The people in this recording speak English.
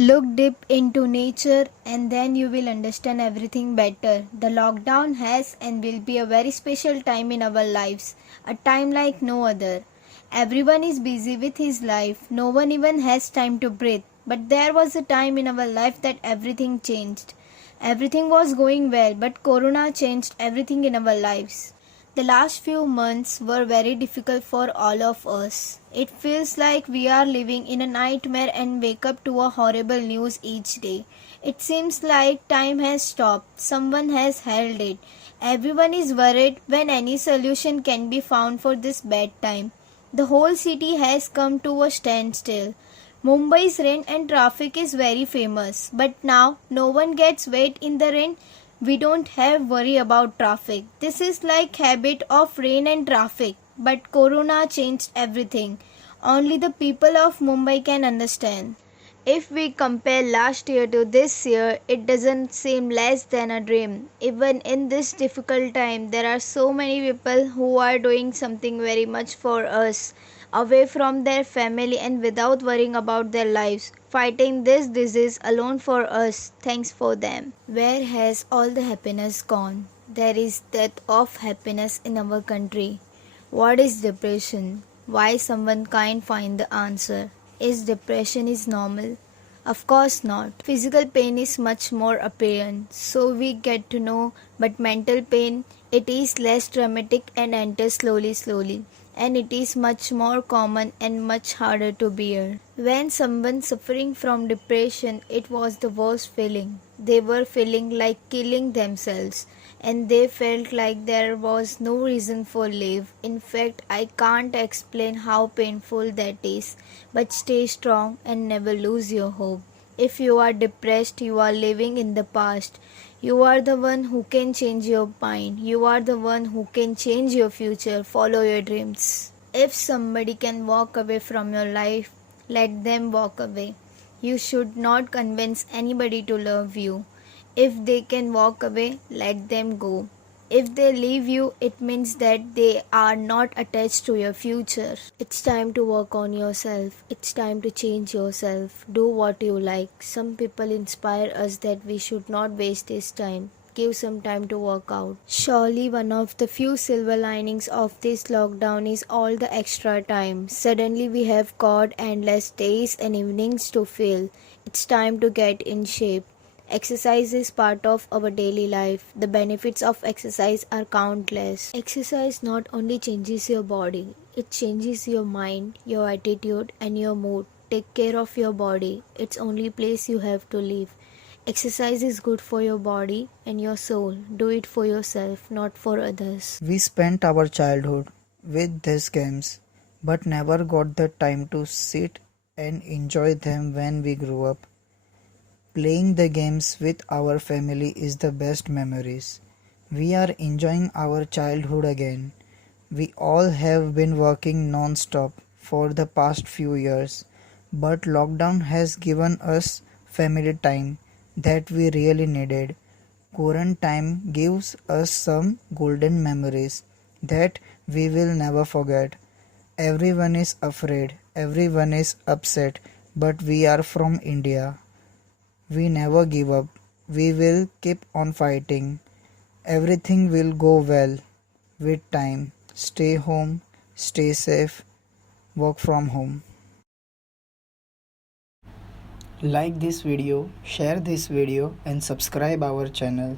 Look deep into nature and then you will understand everything better. The lockdown has and will be a very special time in our lives, a time like no other. Everyone is busy with his life, no one even has time to breathe. But there was a time in our life that everything changed. Everything was going well, but Corona changed everything in our lives. The last few months were very difficult for all of us. It feels like we are living in a nightmare and wake up to a horrible news each day. It seems like time has stopped, someone has held it. Everyone is worried when any solution can be found for this bad time. The whole city has come to a standstill. Mumbai's rain and traffic is very famous, but now no one gets wet in the rain. We don't have worry about traffic. This is like habit of rain and traffic, but Corona changed everything. Only the people of Mumbai can understand. If we compare last year to this year, it doesn't seem less than a dream. Even in this difficult time, there are so many people who are doing something very much for us, away from their family and without worrying about their lives, fighting this disease alone for us. Thanks for them. Where has all the happiness gone? There is death of happiness in our country. What is depression? Why someone can't find the answer? Is depression is normal? Of course not. Physical pain is much more apparent, so we get to know, but mental pain, it is less dramatic and enters slowly, and it is much more common and much harder to bear. When someone suffering from depression, it was the worst feeling. They were feeling like killing themselves and they felt like there was no reason for life. In fact, I can't explain how painful that is, but stay strong and never lose your hope. If you are depressed, you are living in the past. You are the one who can change your mind. You are the one who can change your future. Follow your dreams. If somebody can walk away from your life, let them walk away. You should not convince anybody to love you. If they can walk away, let them go. If they leave you, it means that they are not attached to your future. It's time to work on yourself. It's time to change yourself. Do what you like. Some people inspire us that we should not waste this time. Give some time to work out. Surely one of the few silver linings of this lockdown is all the extra time. Suddenly we have got endless days and evenings to fill. It's time to get in shape. Exercise is part of our daily life. The benefits of exercise are countless. Exercise not only changes your body, it changes your mind, your attitude, and your mood. Take care of your body. It's only place you have to live. Exercise is good for your body and your soul. Do it for yourself, not for others. We spent our childhood with these games, but never got the time to sit and enjoy them when we grew up. Playing the games with our family is the best memories. We are enjoying our childhood again. We all have been working non-stop for the past few years, but lockdown has given us family time that we really needed. Quarantine gives us some golden memories that we will never forget. Everyone is afraid, everyone is upset, but we are from India. We never give up. We will keep on fighting. Everything will go well with time. Stay home, stay safe, work from home. Like this video, share this video and subscribe our channel.